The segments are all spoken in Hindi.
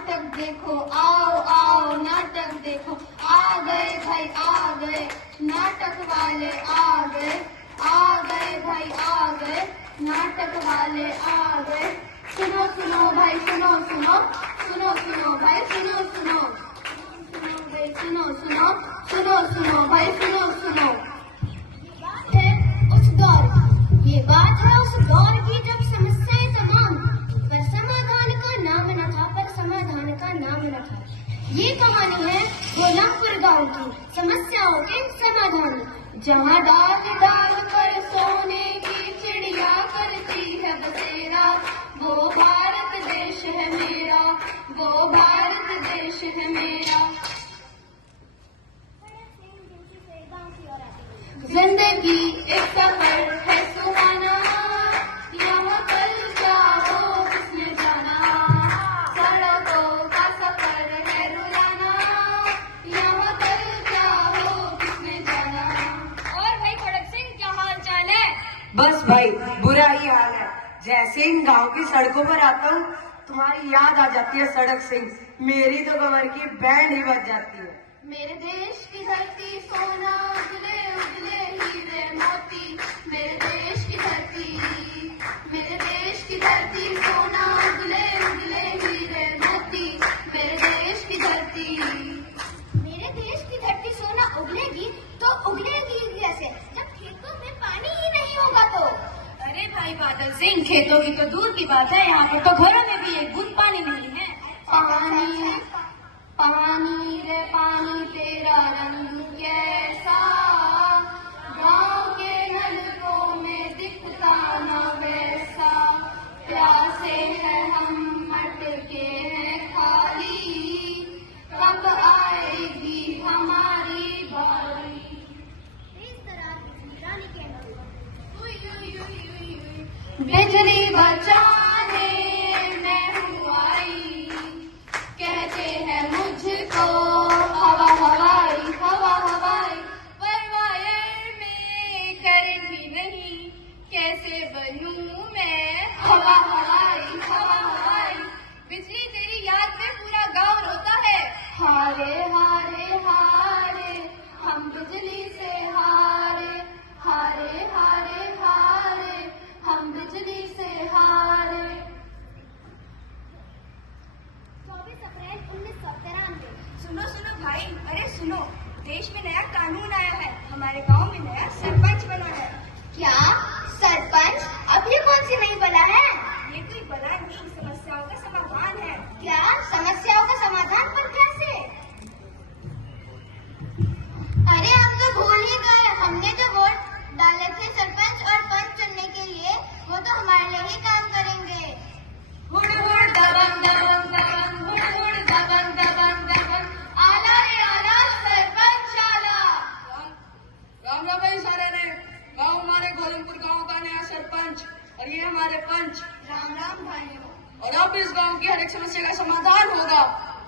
नाटक देखो, आओ आओ नाटक देखो, आ गए भाई आ गए, नाटक वाले आ गए, आ गए भाई आ गए, नाटक वाले आ गए। सुनो सुनो भाई सुनो सुनो, सुनो सुनो भाई सुनो सुनो, सुनो भाई सुनो सुनो, सुनो सुनो भाई सुनो सुनो। है उस दौर की, ये बात है उस दौर की जब समस्याएं तमाम, पर समाधान का नाम न था, पर समाधान का नाम न था। ये कहानी है गोलामपुर गांव की, समस्याओं के समाधान। जहाँ डाल डाल कर सोने की चिड़िया करती है बसेरा, वो भारत देश है मेरा, वो भारत देश है मेरा। जिंदगी एक सफर है सुहाना, यहाँ कल क्या हो किसने जाना, सड़कों का सफर है रुलाना, यहाँ कल क्या हो किसने जाना। और भाई खड़क सिंह, क्या हाल चाल है? बस भाई बुरा ही हाल है। जैसे इन गांव की सड़कों पर आता हूँ तुम्हारी याद आ जाती है सड़क सिंह, मेरी तो कमर की बैंड ही बज जाती है। मेरे देश की धरती सोना उजले उजले हीरे मोती, मेरे देश की धरती, मेरे देश की धरती सोना उजले उजले हीरे मोती, मेरे देश की धरती। मेरे देश की धरती सोना उगलेगी तो उगलेगी कैसे, जब खेतों में पानी ही नहीं होगा तो। अरे भाई बादल सिंह, खेतों की तो दूर की बात है, यहाँ पर तो घरों में भी एक बूंद पानी नहीं है। पानी पानी रे पानी तेरा रंग कैसा, गाँव के नलकों में दिखता न वैसा, प्यासे हैं हम मटके हैं खाली, कब आएगी हमारी बारी। बिजली बचाने मैं हूँ आई, कहते हैं मुझको हवा हवाई, हवा हवाई, पर वायर में करंट ही नहीं, कैसे बनूं मैं हवा हवाई, हवा हवाई। बिजली तेरी याद में पूरा गांव रोता है। हारे हारे हारे हम बिजली से हारे, हारे हारे हारे हम बिजली से हारे। 24 अप्रैल 1993। सुनो सुनो भाई, अरे सुनो, देश में नया कानून आया है, हमारे गांव में नया सरपंच बना है। क्या सरपंच? अब ये कौन सी नई बला है? ये कोई बला नहीं, समस्याओं का समाधान है। क्या समस्याओं का समाधान, पर कैसे? अरे हम तो भूल ही गए, हमने जो वोट डाले थे सरपंच और पंच चुनने के लिए, वो तो हमारे लिए ही काम करेंगे। हुड़ हुड़ दबंग दबंग दबंग, हुड़ हुड़ दबंग दबंग दबंग, आला रे आला सरपंच आला। राम राम भाई सारे ने, गाँव हमारे गोलमपुर गाँव का नया सरपंच और ये हमारे पंच। राम राम भाइयों। और अब इस गांव की हर एक समस्या का समाधान होगा।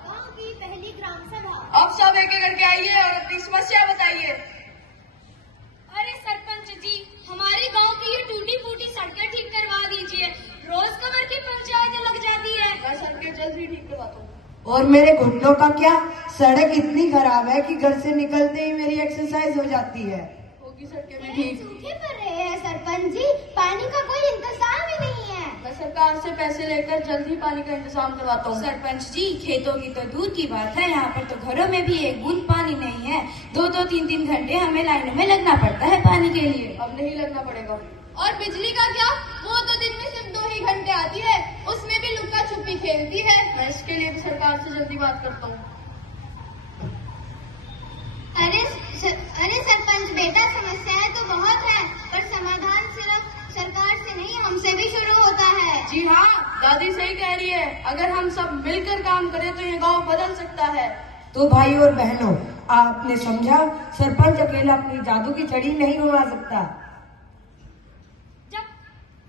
गांव की पहली ग्राम सभा। अब सब एक एक करके आइए और अपनी समस्या बताइए। अरे सरपंच जी, हमारे गांव की ये टूटी फूटी सड़कें ठीक करवा दीजिए, रोज कमर की पंचायत लग जाती है। मैं सड़कें जल्द ही ठीक करवाता हूँ। और मेरे घुटनों का क्या, सड़क इतनी खराब है कि घर से निकलते ही मेरी एक्सरसाइज हो जाती है। होगी सड़कें भी ठीक। सूखे पड़ रहे हैं सरपंच जी, पानी का कोई इंतजाम ही नहीं है। मैं सरकार से पैसे लेकर जल्द ही पानी का इंतजाम करवाता हूँ। सरपंच जी, खेतों की तो दूर की बात है, यहाँ पर तो घरों में भी एक बूंद पानी नहीं है। 2-2, 3-3 घंटे हमें लाइनों में लगना पड़ता है पानी के लिए। अब नहीं लगना पड़ेगा। और बिजली का क्या, वो तो दिन में सिर्फ 2 ही घंटे आती है, उसमें भी लुक्का छुपी खेलती है। मैं इसके लिए भी सरकार से जल्दी बात करता हूँ। अरे सरपंच बेटा, समस्याएं तो बहुत है, पर समाधान सिर्फ सरकार से नहीं, हमसे भी शुरू होता है। जी हाँ, दादी सही कह रही है, अगर हम सब मिलकर काम करें तो ये गांव बदल सकता है। तो भाई और बहनों, आपने समझा, सरपंच अकेला अपनी जादू की छड़ी नहीं घुमा सकता।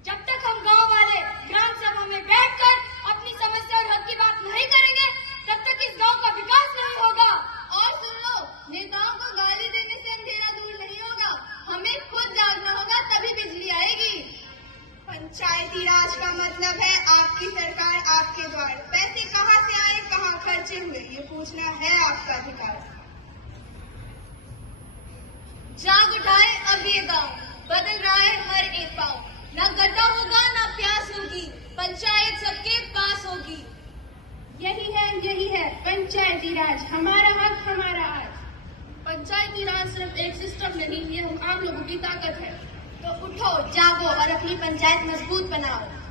जब तक हम गांव वाले ग्राम सभा में बैठकर अपनी समस्या और हक की बात नहीं करेंगे, तब तक इस गांव का विकास नहीं होगा। और सुन लो, नेताओं को गाली देने से अंधेरा दूर नहीं होगा, हमें खुद जागना होगा, तभी बिजली आएगी। पंचायती राज का मतलब है आपकी सरकार आपके द्वार। पैसे कहाँ से आए, कहाँ पंचायती राज, हमारा हक हमारा आज। पंचायती राज सिर्फ एक सिस्टम नहीं, ये हम आम लोगों की ताकत है। तो उठो, जागो और अपनी पंचायत मजबूत बनाओ।